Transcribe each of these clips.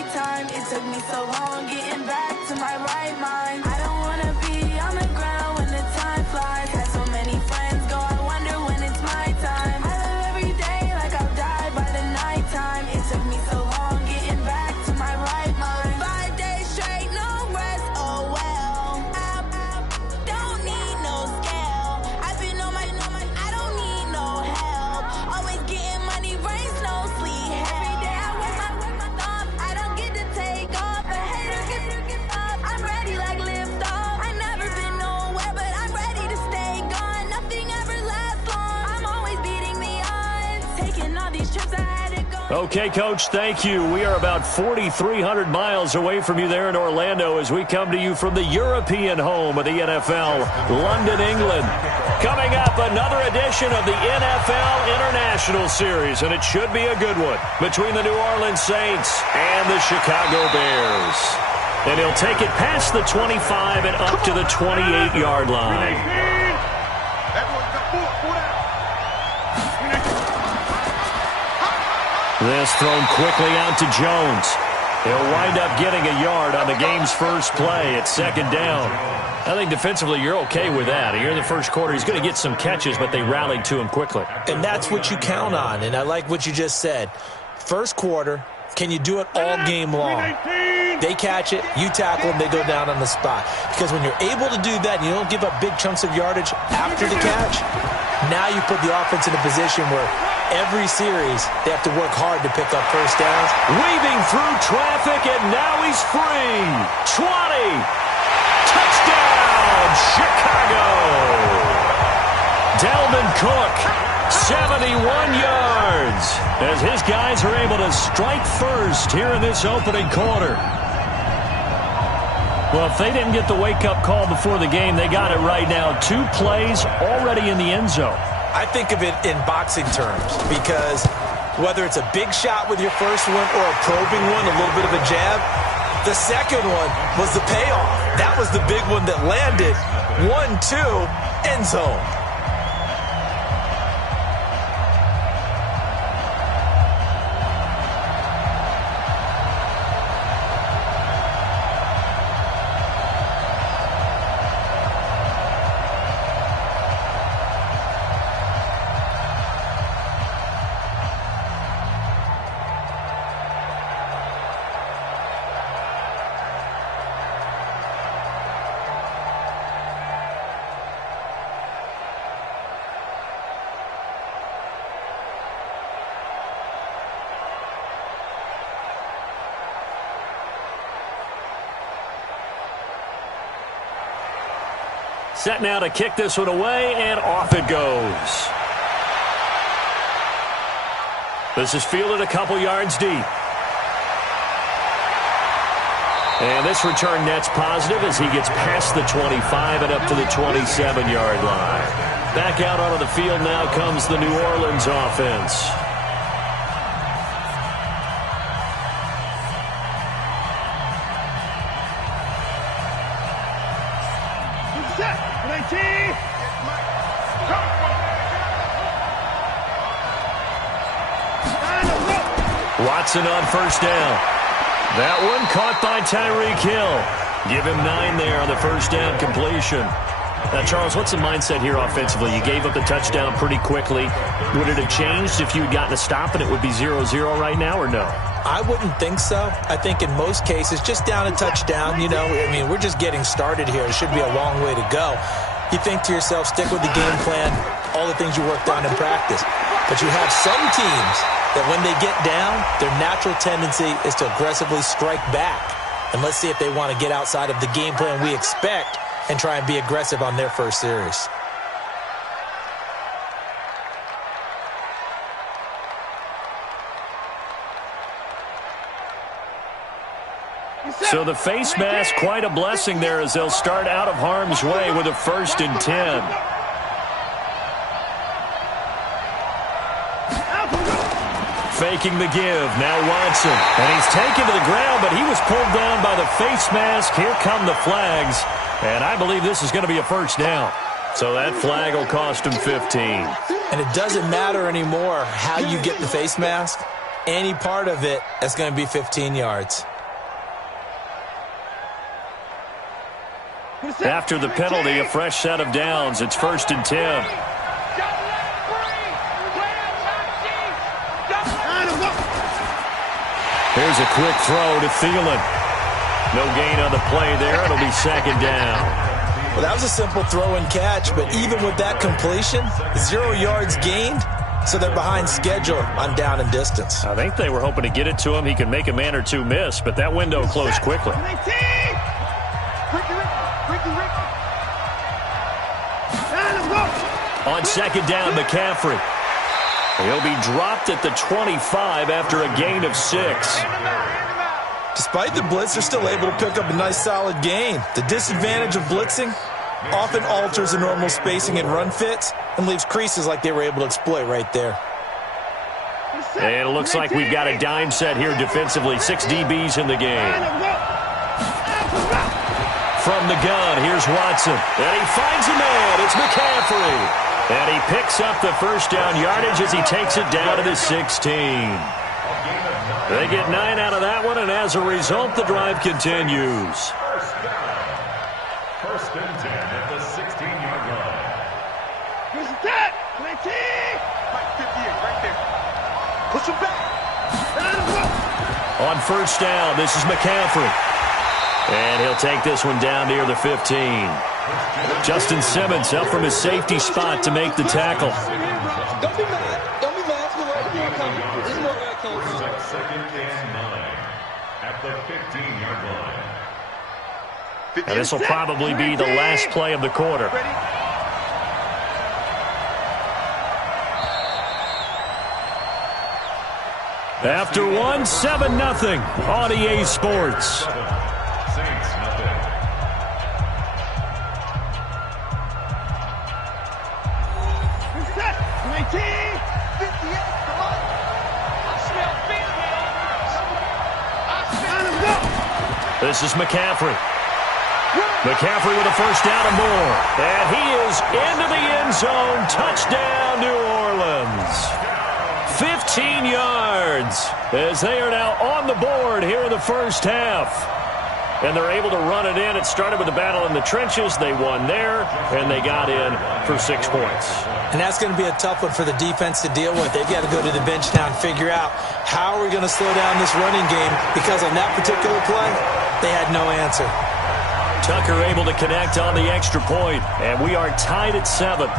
nighttime. It took me so long getting back to my right mind. I don't wanna be on the ground when the time flies. Had so many friends go, I wonder when it's my time. I live every day like I'll die by the nighttime. It took me so long getting back to my right mind. 5 days straight, no rest, oh well. I don't need no scale. I've been on my, I don't need no help. Always getting money, rains, no sleep. Every day I work my thumb. I don't get to take off. A hater get up. I'm ready like lift off. I never been nowhere, but I'm ready to stay gone. Nothing ever lasts long. I'm always beating the odds. Taking all these trips I had to go. Okay, Coach, thank you. We are about 4,300 miles away from you there in Orlando as we come to you from the European home of the NFL, London, England. Coming up, another edition of the NFL International Series, and it should be a good one, between the New Orleans Saints and the Chicago Bears. And he'll take it past the 25 and up to the 28-yard line. This thrown quickly out to Jones. He'll wind up getting a yard on the game's first play at second down. I think defensively you're okay with that. Here in the first quarter, he's going to get some catches, but they rallied to him quickly. And that's what you count on, and I like what you just said. First quarter, can you do it all game long? They catch it, you tackle them, they go down on the spot. Because when you're able to do that and you don't give up big chunks of yardage after the catch, now you put the offense in a position where every series they have to work hard to pick up first downs. Weaving through traffic, and now he's free. 20. Touchdown, Chicago. Dalvin Cook, 71 yards, as his guys are able to strike first here in this opening quarter. Well, if they didn't get the wake-up call before the game, they got it right now. 2 plays already in the end zone. I think of it in boxing terms because whether it's a big shot with your first one or a probing one, a little bit of a jab, the second one was the payoff. That was the big one that landed. 1-2, end zone. Set now to kick this one away, and off it goes. This is fielded a couple yards deep. And this return net's positive as he gets past the 25 and up to the 27-yard line. Back out onto the field now comes the New Orleans offense. Watson on first down. That one caught by Tyreek Hill. Give him 9 there on the first down completion. Now, Charles, what's the mindset here offensively? You gave up the touchdown pretty quickly. Would it have changed if you had gotten a stop and it would be 0-0 right now, or no? I wouldn't think so. I think in most cases, just down a touchdown, we're just getting started here. It should be a long way to go. You think to yourself, stick with the game plan, all the things you worked on in practice. But you have some teams that when they get down, their natural tendency is to aggressively strike back. And let's see if they want to get outside of the game plan we expect and try and be aggressive on their first series. So the face mask, quite a blessing there as they'll start out of harm's way with a 1st and 10. Faking the give. Now Watson. And he's taken to the ground, but he was pulled down by the face mask. Here come the flags. And I believe this is going to be a first down. So that flag will cost him 15. And it doesn't matter anymore how you get the face mask. Any part of it is going to be 15 yards. After the penalty, a fresh set of downs. It's 1st and 10. Here's a quick throw to Thielen. No gain on the play there. It'll be 2nd down. Well, that was a simple throw and catch, but even with that completion, 0 yards gained, so they're behind schedule on down and distance. I think they were hoping to get it to him. He could make a man or two miss, but that window closed quickly. On 2nd down, McCaffrey. He'll be dropped at the 25 after a gain of 6. Despite the blitz, they're still able to pick up a nice solid gain. The disadvantage of blitzing often alters the normal spacing and run fits and leaves creases like they were able to exploit right there. And it looks like we've got a dime set here defensively. 6 DBs in the game. From the gun, here's Watson. And he finds a man. It's McCaffrey. And he picks up the 1st down yardage as he takes it down to the 16. They get 9 out of that one, and as a result, the drive continues. 1st and 10 at the 16-yard line. Here's the tag. 19. Right 58, right there. Push him back. On 1st down, this is McCaffrey. And he'll take this one down near the 15. Justin Simmons up from his safety spot to make the tackle. Don't be mad. Don't be mad. This is where the coming. This is where it comes from. 2nd and 9 at the 15-yard line. And this will probably be the last play of the quarter. After one, 7-0 on EA Sports. Saints nothing. Reset. 19. 58. Come on. I smell fear. This is McCaffrey. McCaffrey with a 1st down and more. And he is into the end zone. Touchdown, New Orleans. 15 yards as they are now on the board here in the 1st half. And they're able to run it in. It started with a battle in the trenches. They won there, and they got in for 6 points. And that's going to be a tough one for the defense to deal with. They've got to go to the bench now and figure out how are we going to slow down this running game, because on that particular play, they had no answer. Tucker able to connect on the extra point, and we are tied at 7.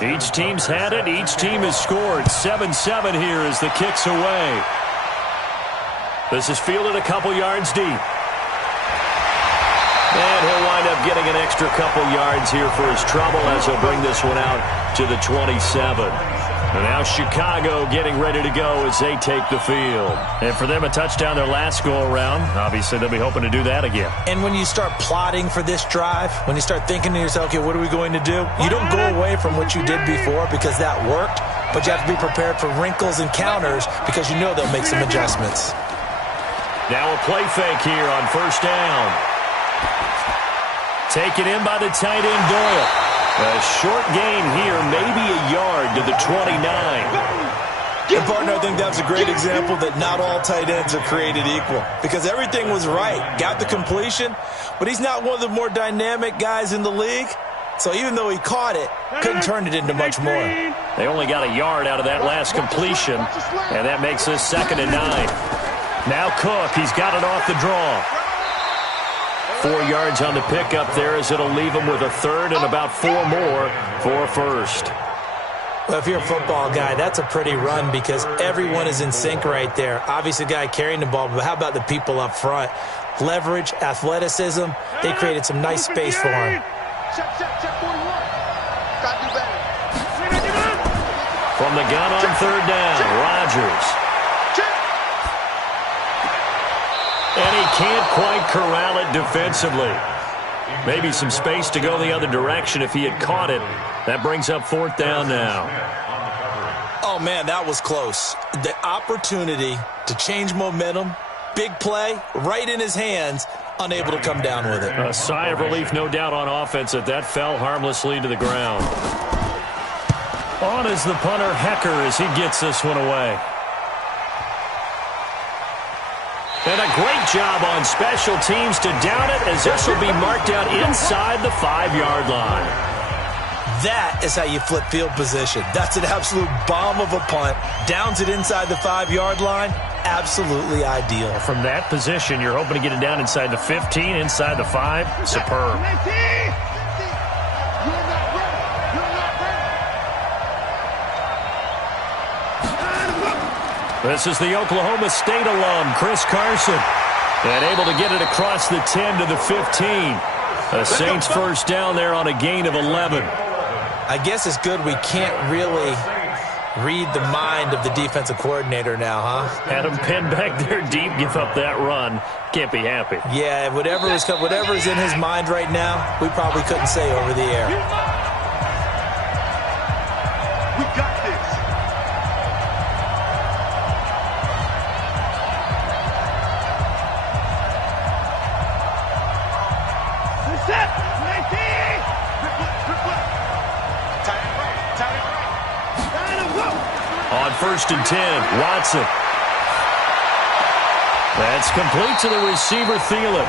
Each team's had it. Each team has scored. 7-7 here as the kick's away. This is fielded a couple yards deep. And he'll wind up getting an extra couple yards here for his trouble as he'll bring this one out to the 27. And now Chicago getting ready to go as they take the field. And for them, a touchdown their last go-around. Obviously, they'll be hoping to do that again. And when you start plotting for this drive, when you start thinking to yourself, okay, what are we going to do? You don't go away from what you did before because that worked, but you have to be prepared for wrinkles and counters because you know they'll make some adjustments. Now a play fake here on 1st down. Taken in by the tight end, Doyle. A short gain here, maybe a yard to the 29. And, partner, I think that's a great example that not all tight ends are created equal because everything was right. Got the completion, but he's not one of the more dynamic guys in the league. So even though he caught it, couldn't turn it into much more. They only got a yard out of that last completion, and that makes this 2nd and 9. Now Cook, he's got it off the draw. 4 yards on the pickup there as it'll leave him with a 3rd and about 4 more for a 1st. Well, if you're a football guy, that's a pretty run because everyone is in sync right there. Obviously, the guy carrying the ball, but how about the people up front? Leverage, athleticism, they created some nice space for him. Check, 41. From the gun on third down, Rodgers. And he can't quite corral it defensively. Maybe some space to go the other direction if he had caught it. That brings up fourth down now. Oh, man, that was close. The opportunity to change momentum, big play, right in his hands, unable to come down with it. A sigh of relief, no doubt, on offense that fell harmlessly to the ground. On is the punter, Hecker, as he gets this one away. And a great job on special teams to down it, as this will be marked out inside the 5-yard line. That is how you flip field position. That's an absolute bomb of a punt. Downs it inside the 5-yard line. Absolutely ideal. From that position, you're hoping to get it down inside the 15, inside the 5. Superb. This is the Oklahoma State alum, Chris Carson. And able to get it across the 10 to the 15. A Saints first down there on a gain of 11. I guess it's good we can't really read the mind of the defensive coordinator now, huh? Had him pinned back there deep, give up that run. Can't be happy. Yeah, whatever is in his mind right now, we probably couldn't say over the air. We got this. On first and 10, Watson. That's complete to the receiver, Thielen.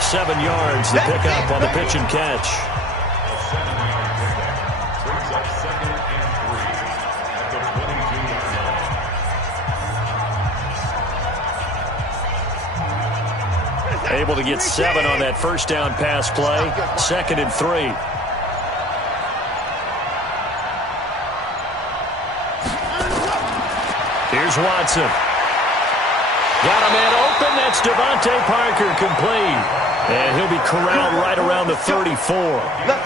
7 yards, the pickup on the pitch and catch. Able to get 7 on that first down pass play. 2nd and 3. Here's Watson. Got a man open. That's Devontae Parker, complete. And he'll be corralled right around the 34.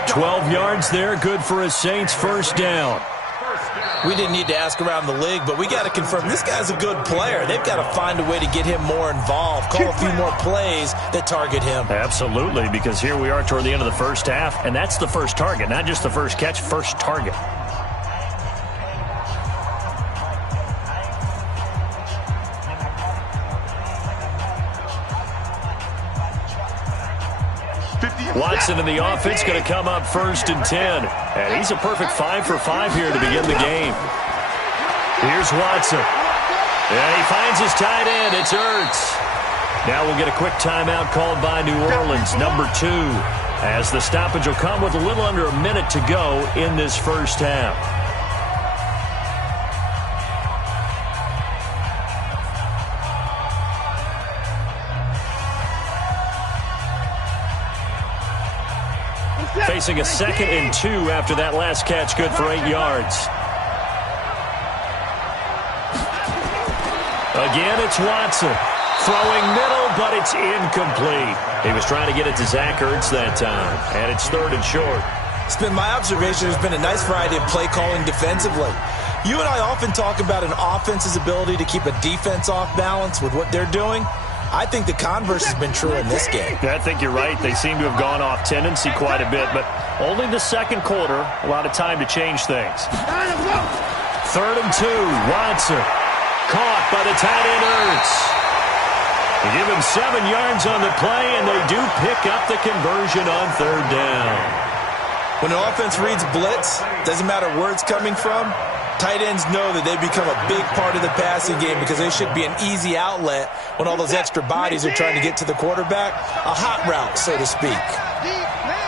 12 yards there, good for a Saints first down. We didn't need to ask around the league, but we got to confirm this guy's a good player. They've got to find a way to get him more involved, call a few more plays that target him. Absolutely, because here we are toward the end of the first half, and that's the first target, not just the first catch, first target. Watson in the offense going to come up first and 10. And he's a perfect 5 for 5 here to begin the game. Here's Watson. And he finds his tight end. It's Ertz. Now we'll get a quick timeout called by New Orleans, number 2, as the stoppage will come with a little under a minute to go in this first half. Facing a 2nd and 2 after that last catch, good for 8 yards. Again, it's Watson. Throwing middle, but it's incomplete. He was trying to get it to Zach Ertz that time, and it's 3rd and short. It's been my observation there's been a nice variety of play calling defensively. You and I often talk about an offense's ability to keep a defense off balance with what they're doing. I think the converse has been true in this game. I think you're right. They seem to have gone off tendency quite a bit, but only the second quarter, a lot of time to change things. 3rd and 2, Watson. Caught by the tight end Ertz. They give him 7 yards on the play, and they do pick up the conversion on 3rd down. When an offense reads blitz, doesn't matter where it's coming from, tight ends know that they become a big part of the passing game because they should be an easy outlet when all those extra bodies are trying to get to the quarterback. A hot route, so to speak.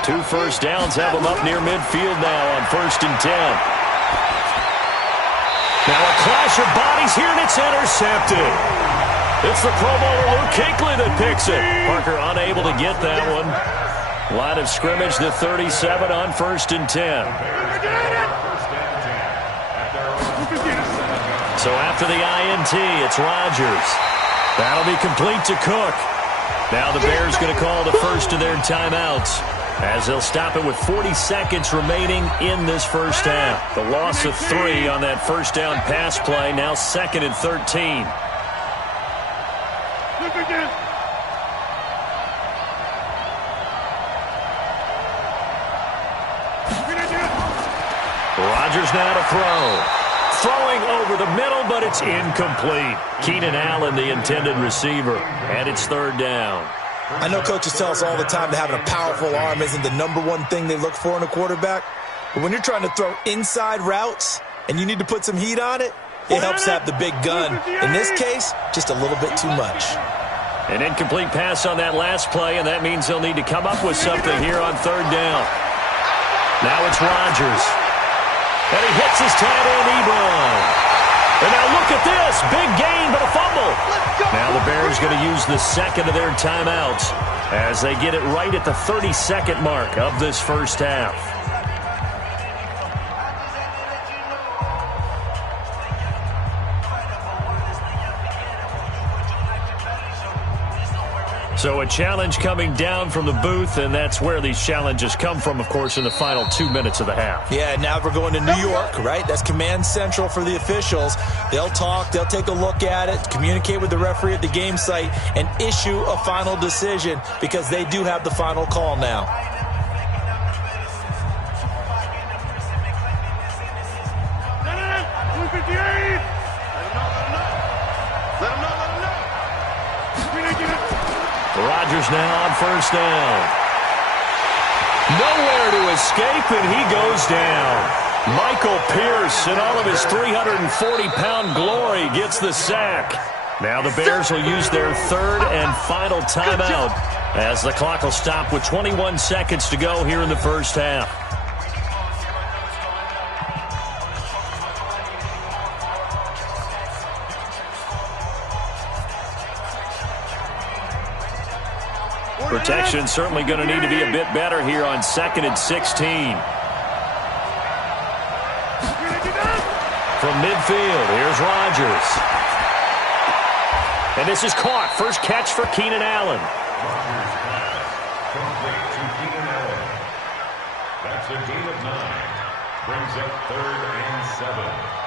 2 first downs have them up near midfield now on 1st and 10. Now a clash of bodies here, and it's intercepted. It's the Pro Bowler Luke Kuechly that picks it. Parker unable to get that one. Line of scrimmage, the 37 on 1st and 10. So after the INT, it's Rodgers. That'll be complete to Cook. Now the Bears going to call the first of their timeouts. as they'll stop it with 40 seconds remaining in this first half. The loss of 3 on that first down pass play, now 2nd and 13. Look again. Rodgers now to throw. Throwing over the middle, but it's incomplete. Keenan Allen, the intended receiver, and it's 3rd down. I know coaches tell us all the time that having a powerful arm isn't the #1 thing they look for in a quarterback. But when you're trying to throw inside routes and you need to put some heat on it, it helps to have the big gun. In this case, just a little bit too much. An incomplete pass on that last play, and that means they'll need to come up with something here on 3rd down. Now it's Rodgers. And he hits his tight end, Ebron. And now look at this. Big gain, but a fumble. Now the Bears going to use the second of their timeouts as they get it right at the 30-second mark of this first half. So a challenge coming down from the booth, and that's where these challenges come from, of course, in the final 2 minutes of the half. Yeah, now we're going to New York, right? That's command central for the officials. They'll talk, they'll take a look at it, communicate with the referee at the game site, and issue a final decision because they do have the final call now. Rodgers now on 1st down. Nowhere to escape, and he goes down. Michael Pierce, in all of his 340-pound glory, gets the sack. Now the Bears will use their 3rd and final timeout as the clock will stop with 21 seconds to go here in the first half. Protection certainly going to need to be a bit better here on 2nd and 16. From midfield, here's Rodgers. And this is caught. First catch for Keenan Allen. Complete to Keenan Allen. That's a gain of 9. Brings up 3rd and 7.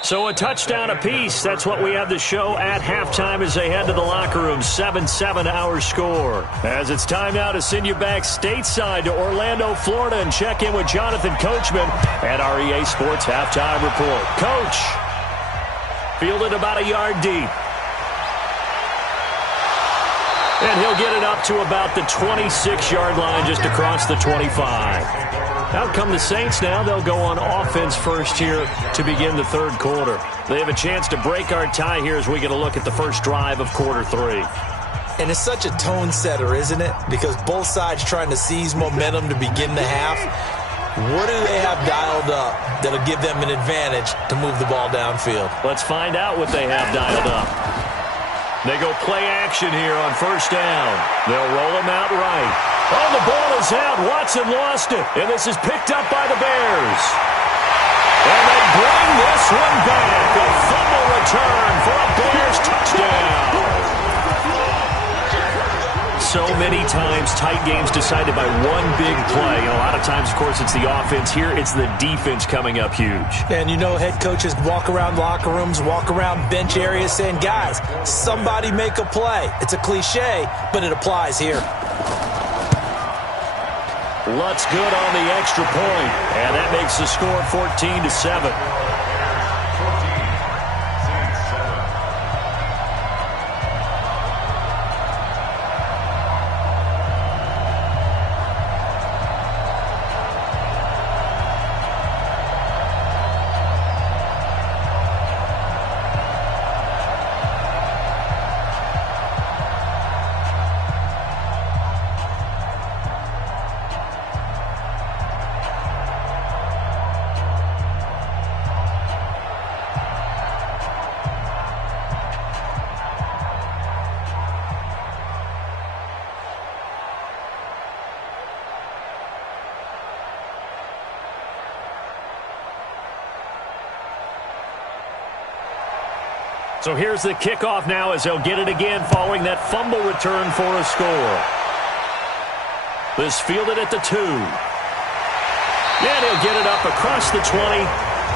So a touchdown apiece. That's what we have to show at halftime as they head to the locker room. 7-7 our score. As it's time now to send you back stateside to Orlando, Florida, and check in with Jonathan Coachman at our EA Sports Halftime Report. Coach, fielded about a yard deep. And he'll get it up to about the 26-yard line just across the 25. Out come the Saints now. They'll go on offense first here to begin the 3rd quarter. They have a chance to break our tie here as we get a look at the first drive of quarter 3. And it's such a tone setter, isn't it? Because both sides trying to seize momentum to begin the half. What do they have dialed up that'll give them an advantage to move the ball downfield? Let's find out what they have dialed up. They go play action here on 1st down. They'll roll him out right. Oh, the ball is out. Watson lost it. And this is picked up by the Bears. And they bring this one back. A fumble return for a Bears touchdown. So many times tight games decided by one big play. A lot of times, of course, it's the offense. Here, it's the defense coming up huge. And you know head coaches walk around locker rooms, walk around bench areas saying, guys, somebody make a play. It's a cliche, but it applies here. Lutz good on the extra point, and that makes the score 14-7. So here's the kickoff now as they'll get it again following that fumble return for a score. This fielded at the 2. And he'll get it up across the 20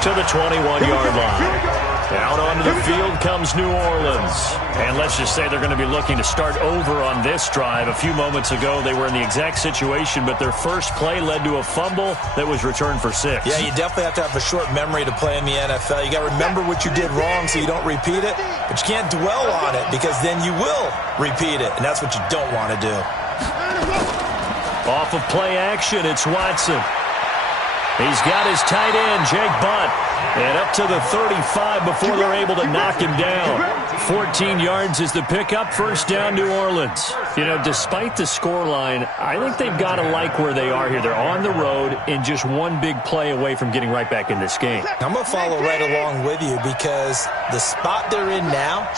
to the 21-yard line. Out onto the field comes New Orleans. And let's just say they're going to be looking to start over on this drive. A few moments ago, they were in the exact situation, but their first play led to a fumble that was returned for 6. Yeah, you definitely have to have a short memory to play in the NFL. You got to remember what you did wrong so you don't repeat it, but you can't dwell on it because then you will repeat it, and that's what you don't want to do. Off of play action, it's Watson. He's got his tight end, Jake Butt, and up to the 35 before they're able to knock him down. 14 yards is the pickup. First down, New Orleans. You know, despite the scoreline, I think they've got to like where they are here. They're on the road and just one big play away from getting right back in this game. I'm going to follow right along with you because the spot they're in now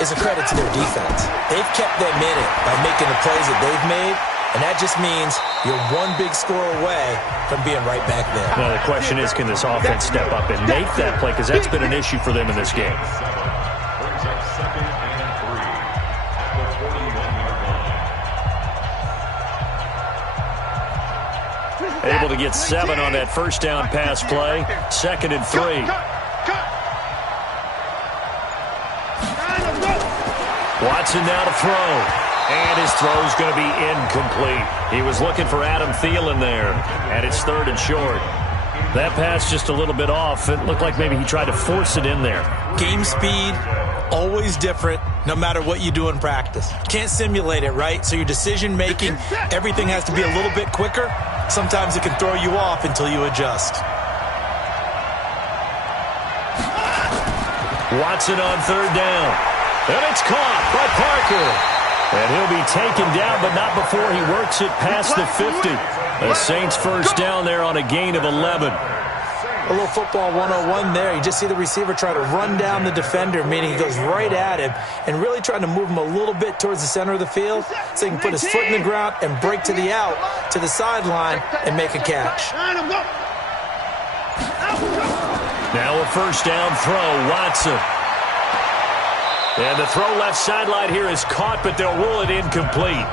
is a credit to their defense. They've kept them in it by making the plays that they've made. And that just means you're one big score away from being right back there. Now, the question is, can this offense step up and make that play? Because that's been an issue for them in this game. Brings up 2nd and 3 at the 41-yard line. Able to get 7 on that first down pass play. 2nd and 3. Watson now to throw. And his throw is going to be incomplete. He was looking for Adam Thielen there. And it's 3rd and short. That pass just a little bit off. It looked like maybe he tried to force it in there. Game speed, always different, no matter what you do in practice. Can't simulate it, right? So your decision-making, everything has to be a little bit quicker. Sometimes it can throw you off until you adjust. Watson on 3rd down. And it's caught by Parker. And he'll be taken down, but not before he works it past the 50. The Saints first down there on a gain of 11. A little football 101 there. You just see the receiver try to run down the defender, meaning he goes right at him and really trying to move him a little bit towards the center of the field so he can put his foot in the ground and break to the out, to the sideline, and make a catch. Now a first down throw, Watson. And the throw left sideline here is caught, but they'll rule it incomplete.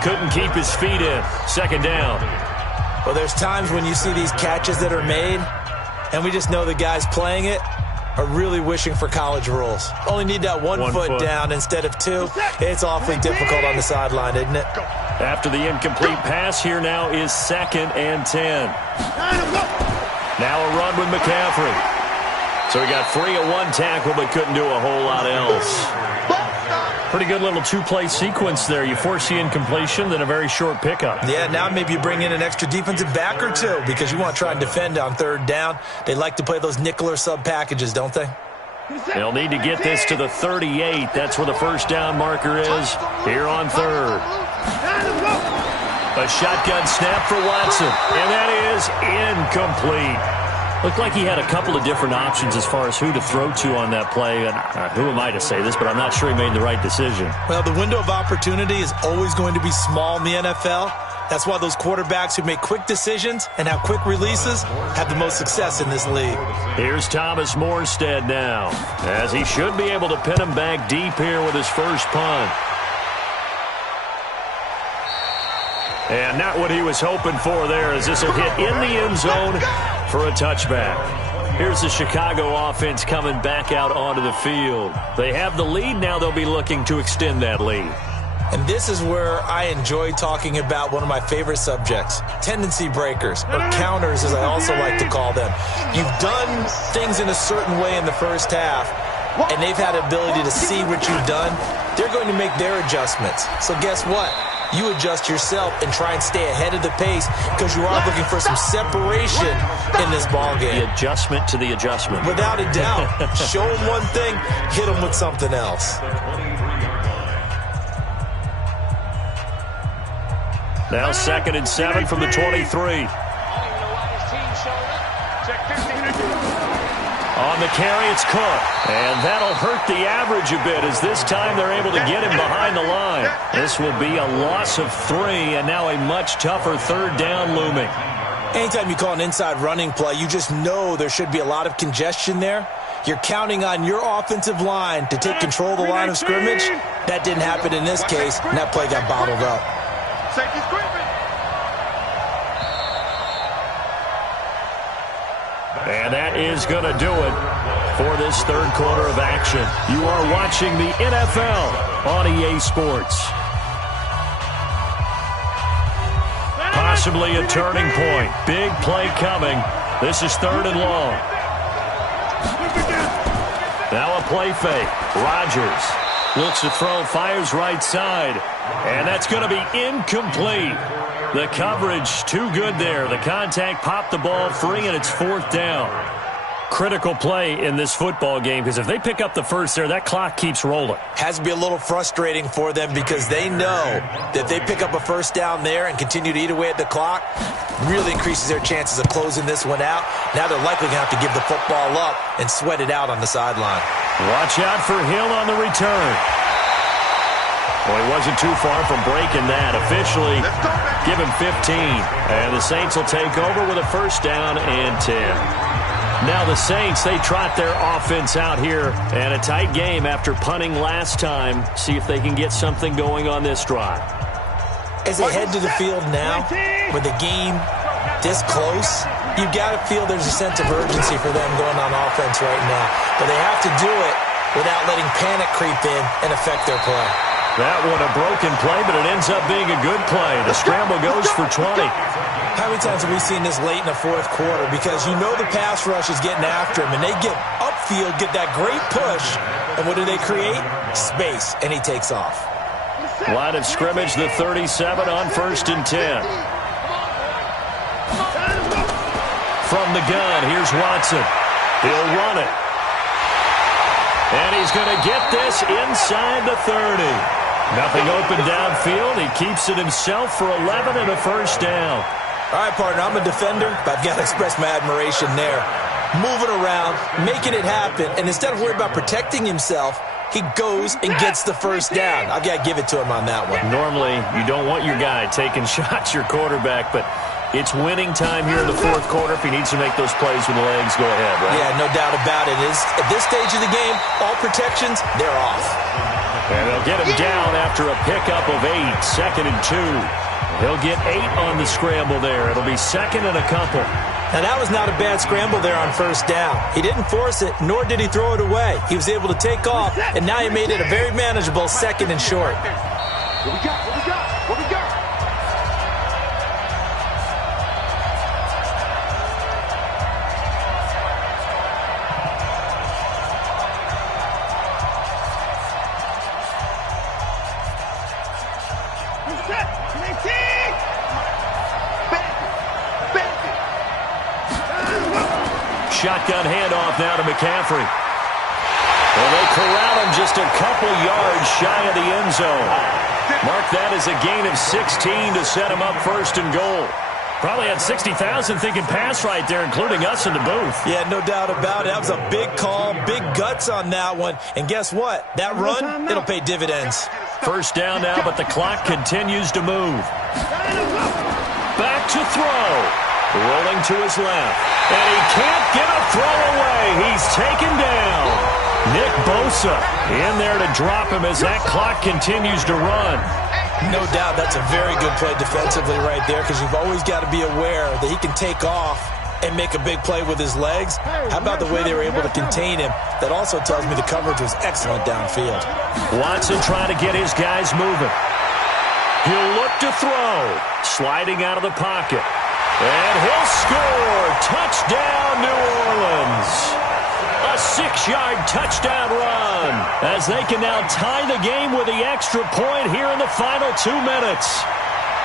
Couldn't keep his feet in. 2nd down. Well, there's times when you see these catches that are made, and we just know the guys playing it are really wishing for college rules. Only need that one foot down instead of 2. It's awfully difficult on the sideline, isn't it? After the incomplete pass, here now is 2nd and 10. Now a run with McCaffrey. So he got free of one tackle, but couldn't do a whole lot else. Pretty good little 2-play sequence there. You force the incompletion, then a very short pickup. Yeah, now maybe you bring in an extra defensive back or 2 because you want to try and defend on 3rd down. They like to play those nickel or sub packages, don't they? They'll need to get this to the 38. That's where the first down marker is here on 3rd. A shotgun snap for Watson, and that is incomplete. Looked like he had a couple of different options as far as who to throw to on that play. And who am I to say this, but I'm not sure he made the right decision. Well, the window of opportunity is always going to be small in the NFL. That's why those quarterbacks who make quick decisions and have quick releases have the most success in this league. Here's Thomas Morstead now, as he should be able to pin him back deep here with his first punt. And not what he was hoping for there, as this will hit in the end zone for a touchback. Here's the Chicago offense coming back out onto the field. They have the lead. Now they'll be looking to extend that lead. And this is where I enjoy talking about one of my favorite subjects, tendency breakers, or counters as I also like to call them. You've done things in a certain way in the first half, and they've had the ability to see what you've done. They're going to make their adjustments. So guess what? You adjust yourself and try and stay ahead of the pace because you are looking for some separation in this ball game. The adjustment to the adjustment. Without a doubt. Show them one thing, hit them with something else. Now 2nd and 7 from the 23. On the carry, it's Cook. And that'll hurt the average a bit as this time they're able to get him behind the line. This will be a loss of 3, and now a much tougher 3rd down looming. Anytime you call an inside running play, you just know there should be a lot of congestion there. You're counting on your offensive line to take control of the line of scrimmage. That didn't happen in this case, and that play got bottled up. Safety screaming. And that is going to do it for this third quarter of action. You are watching the NFL on EA Sports. Possibly a turning point. Big play coming. This is third and long. Now a play fake. Rodgers looks to throw, fires right side. And that's going to be incomplete. The coverage too good there. The contact popped the ball free, and it's fourth down. Critical play in this football game, because if they pick up the first there, that clock keeps rolling. Has to be a little frustrating for them because they know that if they pick up a first down there and continue to eat away at the clock, really increases their chances of closing this one out. Now they're likely going to have to give the football up and sweat it out on the sideline. Watch out for Hill on the return. Well, he wasn't too far from breaking that. Officially, give him 15. And the Saints will take over with a first down and 10. Now the Saints, they trot their offense out here. And a tight game after punting last time. See if they can get something going on this drive. As they head to the field now, with the game this close, you've got to feel there's a sense of urgency for them going on offense right now. But they have to do it without letting panic creep in and affect their play. That one a broken play, but it ends up being a good play. The scramble goes for 20. How many times have we seen this late in the fourth quarter? Because you know the pass rush is getting after him, and they get upfield, get that great push, and what do they create? Space, and he takes off. Line of scrimmage, the 37 on first and 10. From the gun, here's Watson. He'll run it. And he's going to get this inside the 30. Nothing open downfield. He keeps it himself for 11 and a first down. All right, partner, I'm a defender, but I've got to express my admiration there. Moving around, making it happen, and instead of worrying about protecting himself, he goes and gets the first down. I've got to give it to him on that one. Normally, you don't want your guy taking shots, your quarterback, but it's winning time here in the fourth quarter. If he needs to make those plays with the legs, go ahead, right? Yeah, no doubt about it. At this stage of the game, all protections, they're off. And they'll get him down after a pickup of 8, second and 2. He'll get 8 on the scramble there. It'll be second and a couple. Now, that was not a bad scramble there on first down. He didn't force it, nor did he throw it away. He was able to take off, and now he made it a very manageable second and short. What we got? What we got? What we got? Shotgun handoff now to McCaffrey. Well, they corral him just a couple yards shy of the end zone. Mark that as a gain of 16 to set him up first and goal. Probably had 60,000 thinking pass right there, including us in the booth. Yeah, no doubt about it. That was a big call, big guts on that one. And guess what? That run, it'll pay dividends. First down now, but the clock continues to move. Back to throw. Rolling to his left. And he can't get a throw away. He's taken down. Nick Bosa in there to drop him as that clock continues to run. No doubt that's a very good play defensively right there, because you've always got to be aware that he can take off and make a big play with his legs. How about the way they were able to contain him? That also tells me the coverage was excellent downfield. Watson trying to get his guys moving. He'll look to throw. Sliding out of the pocket. And he'll score. Touchdown, New Orleans. A 6-yard touchdown run as they can now tie the game with the extra point here in the final 2 minutes.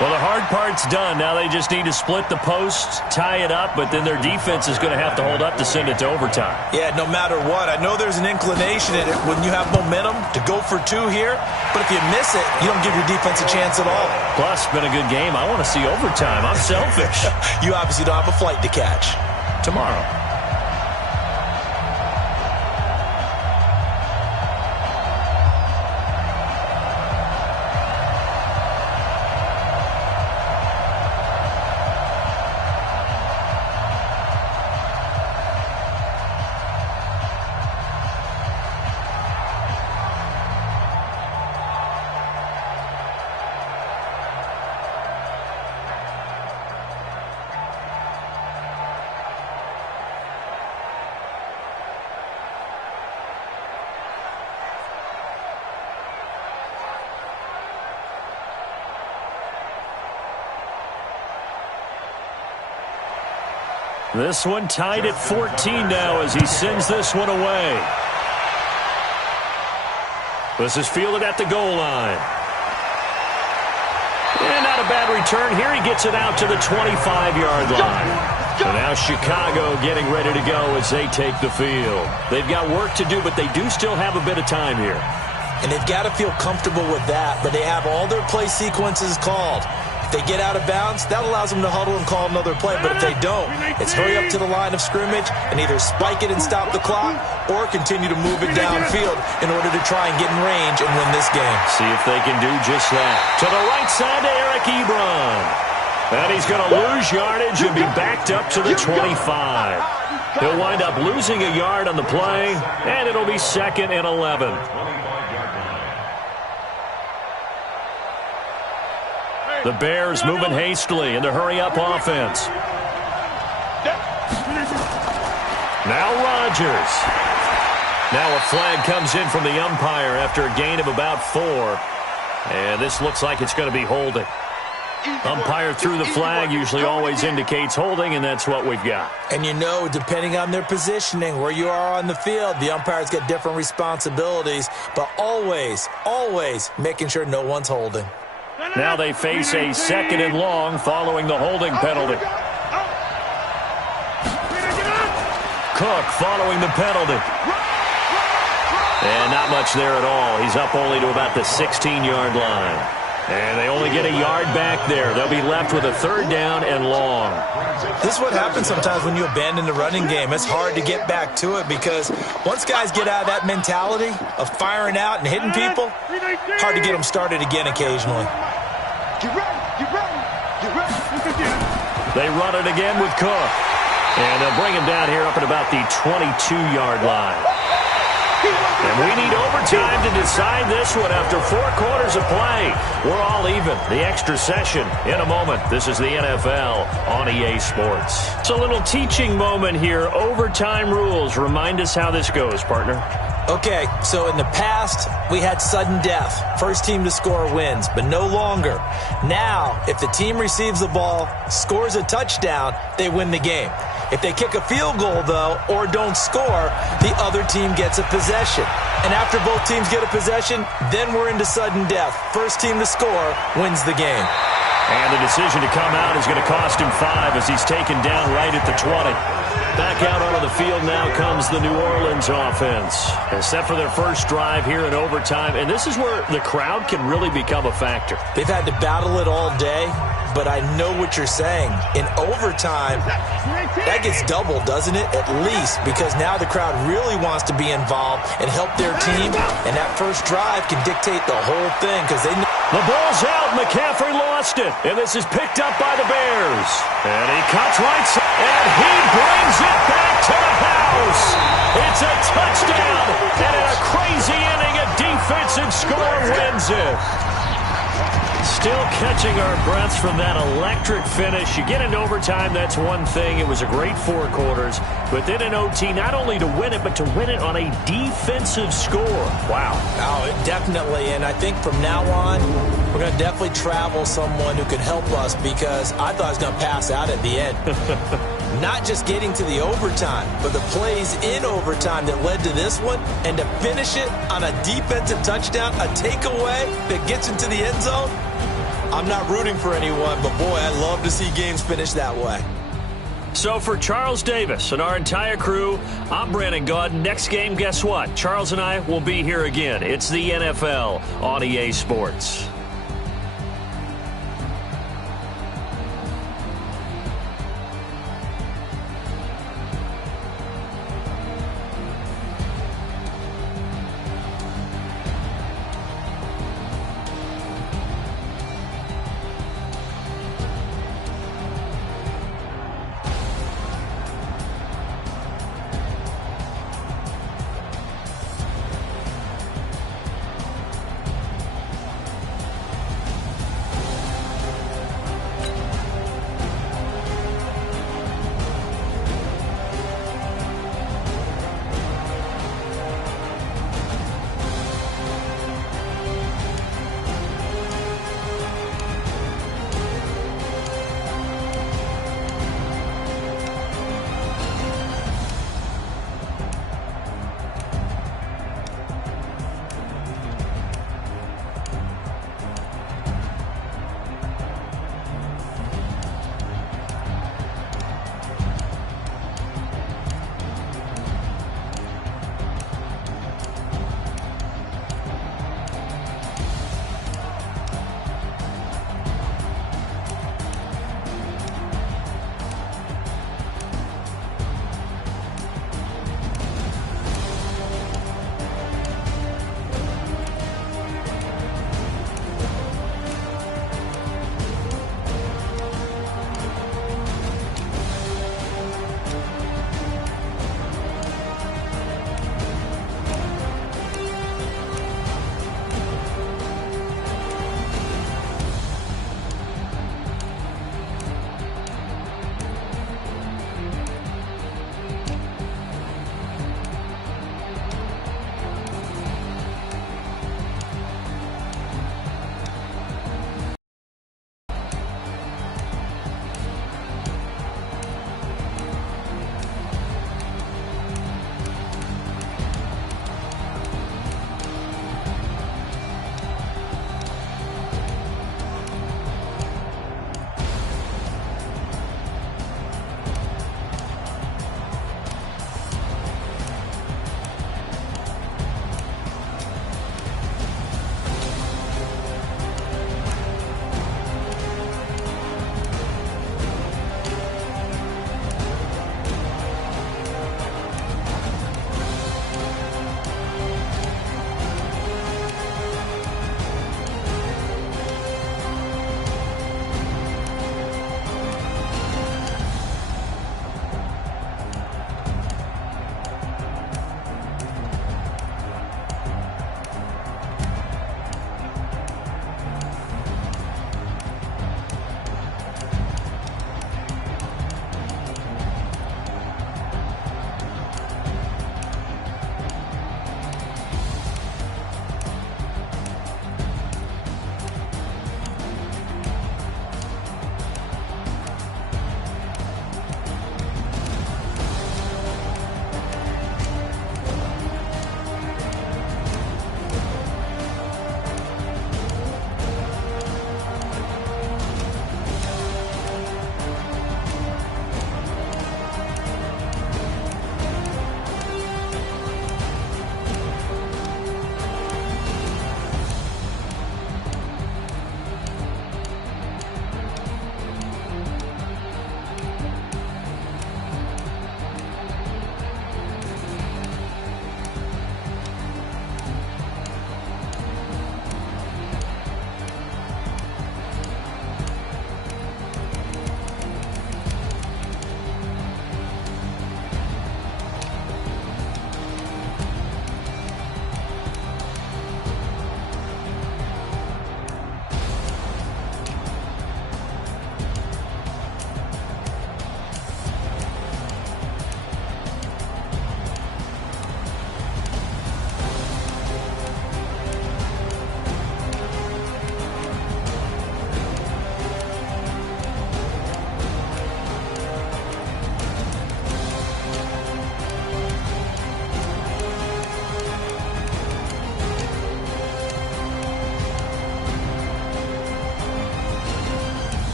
Well, the hard part's done. Now they just need to split the post, tie it up, but then their defense is going to have to hold up to send it to overtime. Yeah, no matter what. I know there's an inclination in it when you have momentum to go for 2 here, but if you miss it, you don't give your defense a chance at all. Plus, it's been a good game. I want to see overtime. I'm selfish. You obviously don't have a flight to catch. Tomorrow. This one tied at 14 now as he sends this one away. This is fielded at the goal line. And not a bad return here. He gets it out to the 25-yard line. And now Chicago getting ready to go as they take the field. They've got work to do, but they do still have a bit of time here. And they've got to feel comfortable with that, but they have all their play sequences called. If they get out of bounds, that allows them to huddle and call another play. But if they don't, it's hurry up to the line of scrimmage and either spike it and stop the clock or continue to move it downfield in order to try and get in range and win this game. See if they can do just that. To the right side to Eric Ebron. And he's going to lose yardage and be backed up to the 25. He'll wind up losing a yard on the play, and it'll be 2nd and 11. The Bears moving hastily in the hurry-up offense. Now Rodgers. Now a flag comes in from the umpire after a gain of about 4. And this looks like it's going to be holding. Umpire threw the flag, usually always indicates holding, and that's what we've got. And you know, depending on their positioning, where you are on the field, the umpire's got different responsibilities, but always, always making sure no one's holding. Now they face a 2nd and long following the holding penalty. Cook following the penalty. And not much there at all. He's up only to about the 16-yard line. And they only get a yard back there. They'll be left with a 3rd down and long. This is what happens sometimes when you abandon the running game. It's hard to get back to it because once guys get out of that mentality of firing out and hitting people, hard to get them started again occasionally. They run it again with Cook. And they'll bring him down here up at about the 22-yard line. And we need overtime to decide this one after 4 quarters of play. We're all even. The extra session in a moment. This is the NFL on EA Sports. It's a little teaching moment here. Overtime rules. Remind us how this goes, partner. Okay, so in the past, we had sudden death. First team to score wins, but no longer. Now, if the team receives the ball, scores a touchdown, they win the game. If they kick a field goal, though, or don't score, the other team gets a possession. And after both teams get a possession, then we're into sudden death. First team to score wins the game. And the decision to come out is going to cost him 5 as he's taken down right at the 20. Back out onto the field now comes the New Orleans offense. Set for their first drive here in overtime. And this is where the crowd can really become a factor. They've had to battle it all day, but I know what you're saying. In overtime, that gets doubled, doesn't it? At least, because now the crowd really wants to be involved and help their team. And that first drive can dictate the whole thing because they know. The ball's out. McCaffrey lost it. And this is picked up by the Bears. And he cuts right side. And he brings it back to the house. It's a touchdown. And in a crazy inning, a defensive score wins it. Still catching our breaths from that electric finish. You get into overtime, that's one thing. It was a great 4 quarters. But then in OT, not only to win it, but to win it on a defensive score. Wow. Oh, definitely. And I think from now on, we're going to definitely travel someone who can help us because I thought I was going to pass out at the end. Not just getting to the overtime, but the plays in overtime that led to this one, and to finish it on a defensive touchdown, a takeaway that gets into the end zone. I'm not rooting for anyone, but boy, I love to see games finish that way. So for Charles Davis and our entire crew, I'm Brandon Gaud. Next game, guess what? Charles and I will be here again. It's the NFL on EA Sports.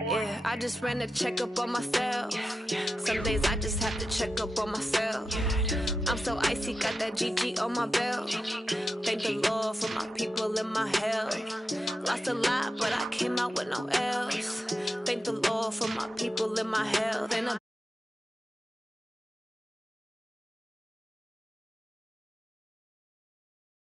Yeah, I just ran a checkup on myself. Some days I just have to check up on myself. I'm so icy, got that GG on my belt. Thank the Lord for my people and my health. Lost a lot, but I came out with no L's. Thank the Lord for my people and my health. Ain't no